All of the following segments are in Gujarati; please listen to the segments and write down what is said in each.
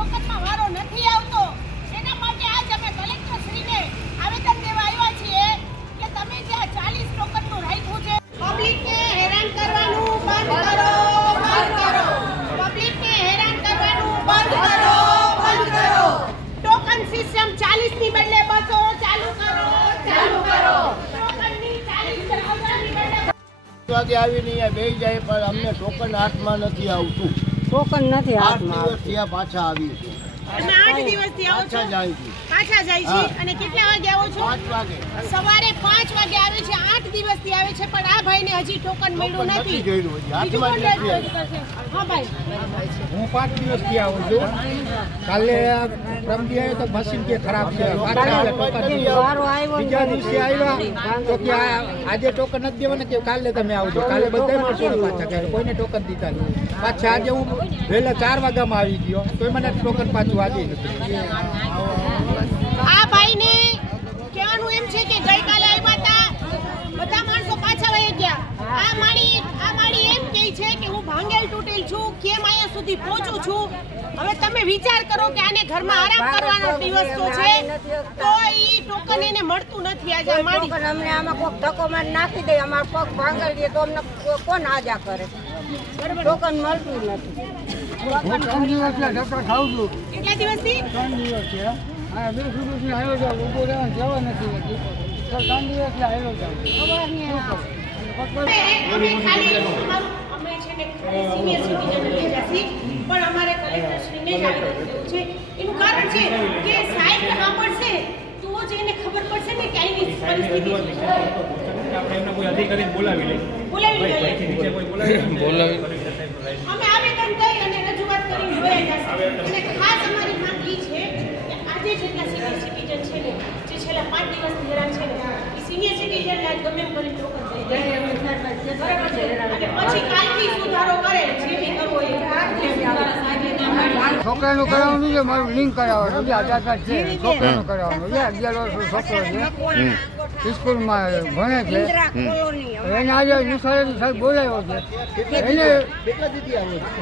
ટોકનમાં વારો નથી આવતો, એના માટે આજ અમે કલેક્ટરશ્રીને આવેદન દેવા આવ્યા છીએ કે તમે જે 40 ટોકનનું રાખ્યું છે, પબ્લિકને હેરાન કરવાનું બંધ કરો, બંધ કરો. પબ્લિકને હેરાન કરવાનું બંધ કરો, બંધ કરો. ટોકન સિસ્ટમ 40 ની બદલે 200 ચાલુ કરો, ચાલુ કરો. ટોકનની 40 ની બદલે વાગે આવીને અહીંયા બેસી જાય પણ અમને ટોકન હાથમાં નથી આવતું. ટોકન નથી 8 હાથમાં દિવસ થયા પાછા આવી છે. તમે 8 દિવસથી આવો છો? પાછા જાય છે. પાછા જાય છે. અને કેટલા વાગે આવો છો? 5 વાગે. સવારે 5 વાગે આવે છે, 8 દિવસથી આવે છે, પણ આ ભાઈને હજી ટોકન મળ્યું નથી. જોયું હજી બીજું હાથમાં કોણ જ નથી રજૂઆત કરશે? હા ભાઈ, હું 5 દિવસથી આવું છું. કાલે પ્રમદી આવ્યો તો મશીન કે ખરાબ છે, પાછા આવે ટોકન નથી વારો આવ્યો ને બીજા દિવસે આવ્યા તો કે આજે ટોકન નથી દેવાના કે કાલે તમે આવજો. કાલે બધા મળશો પાછા કે કોઈને ટોકન દીધા નહીં. પાછા આજે હું વહેલા 4 વાગ્યામાં આવી ગયો તો મને ટોકન પાછું આજે નથી. આ ભાઈને કહેવાનું એમ છે કે ગઈકાલે આવ્યા હતા, બધા માણસો પાછા વહી ગયા. આ માળી એમ કહે છે કે હું ભાંગેલ તૂટેલ છું, કેમ અહીંયા સુધી પહોંચું છું. હવે તમે વિચાર કરો કે આને ઘરમાં આરામ કરવાનો દિવસ તો છે, તો ઈ ટોકન એને મળતું નથી. આજે આ માળી ટોકન અમને આમાં કોક ધક્કો મારી નાખી દે, અમારો પગ ભાંગલ દે તો અમને કોણ આજા કરે. ટોકન મળતું નથી. હું 3 દિવસથી ધક્કા ખાઉં છું. કેટલા દિવસથી? 3 દિવસ છે. હા 2 દિવસથી આવ્યો છું. ઊભો રહેવાની જવા નથી હોતી. 3 દિવસથી આવ્યો છું. અમે ખાલી અમે છે ને સિનિયર સિટીઝન લઈ જશી, પણ અમારે કલેક્ટરશ્રીને જ આવેદન દેવું છે. એનું કારણ છે કે સાહેબ સાંભળશે તો જ એને ખબર પડશે ને કે અહીંની પરિસ્થિતિ શું છે. આપણે એમને કોઈ અધિકારીને બોલાવી લઈએ. બોલાવી લઈએ. નીચે કોઈ બોલાવી અમે આવેદન કરી અને રજૂઆત કરીને જોયા જશે. અને ખાસ અમારી માંગ એ છે કે આજે જેટલા સિનિયર સિટીઝન છે ને, જે છેલ્લા 5 દિવસથી હેરાન છે ને, એ સિનિયર સિટીઝન આજ ગમે એમ કરીને ટોકન દઈ દે. બરાબર છે. અને પછી કાલથી સુધારો કરે, જે બી કરવો એ છોકરાનું કરાવવાનું છે, મારું લિંક કરાવવાનું છે, આધાર કાર્ડ છે, છોકરાનું કરાવવાનું છે. 11 વર્ષનો છોકરો છે, સ્કૂલમાં ભણે છે. એને આજે નિશાળેથી સાહેબ બોલાવ્યો છે, એને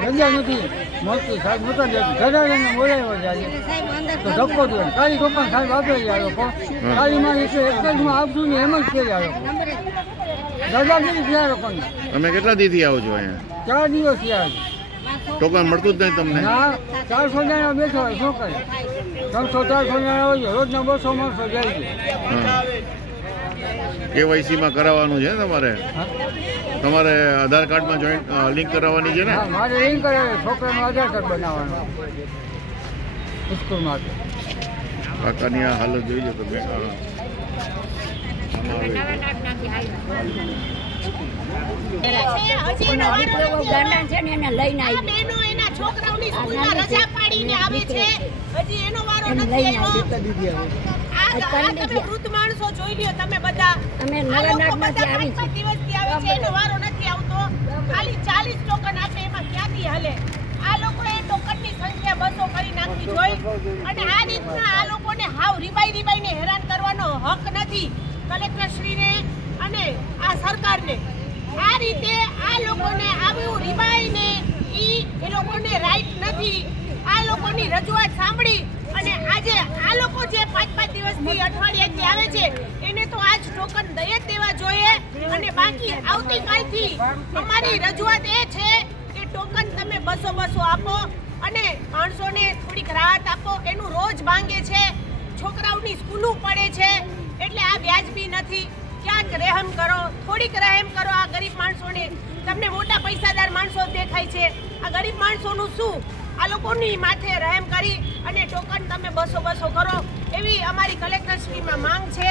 રજા નથી મળતી. સાહેબ નહોતા દેતી, ઘરે એને બોલાવ્યો છે આજે તો ધક્કો દે. કાલી ટોકન સાહેબ આપે છે આ લોકો. કાલીમાં એક જ માં આપશું ને એમ જ કે આ લોકો દાદાગીરી છે આ લોકોની. તમે કેટલા દીથી આવો છો અહીંયા? 4 દિવસ થયા છે. ટોકન મળતું જ નહીં તમને? ના 400 જણા બેઠો હોય શું કરે? 300-400 જણા હોય છે, રોજના 200 માણસો જાય છે. KYC-માં કરાવવાનું છે તમારે? તમારે આધાર કાર્ડમાં જોઈન્ટ લિંક કરાવવાની છે ને? હા મારે લિંક કરાવે, છોકરાનું આધાર કાર્ડ બનાવવાનું સ્કૂલ માટે. કાકાની આ હાલત જોઈ લો તમે. બહેનો એના છોકરાઓની સ્કૂલમાં રજા પાડીને આવે છે, હજી એનો વારો નથી આવ્યો. આ તમે વૃદ્ધ માણસો જોઈ લ્યો તમે બધા. આ લોકો બધા 5 દિવસથી આવે છે, એનો વારો નથી આવતો. ખાલી 40 ટોકન આપે, એમાં ક્યાંથી હાલે? આ લોકોએ ટોકનની સંખ્યા 200 કરી નાખવી જોઈએ. અને આ રીતના આ લોકોને હાવ રીબાઈને હેરાન કરવાનો હક નથી કલેક્ટરશ્રીને અને આ સરકારને. આ રીતે આ લોકોને આવું રીબાઈને એ લોકોને રાઈટ નથી. આ લોકોની રજૂઆત સાંભળી અને આજે આ લોકો જે 5-5 દિવસથી અઠવાડિયાથી આવે છે એને તો આજ ટોકન દઈ જ દેવા જોઈએ. અને બાકી આવતીકાલથી અમારી રજૂઆત એ છે કે ટોકન તમે 200 આપો અને માણસોને થોડીક રાહત આપો. એનું રોજ માંગે છે, છોકરાઓની સ્કૂલો પડે છે, એટલે આ વ્યાજબી નથી. ક્યાંક રહેમ કરો, થોડીક રહેમ કરો આ ગરીબ માણસોને. તમને મોટા પૈસાદાર માણસો દેખાય છે, આ ગરીબ માણસોનું શું? આ લોકોની માથે રહેમ કરી અને ટોકન તમે 200 કરો એવી અમારી કલેક્ટરશ્રીમાં માંગ છે.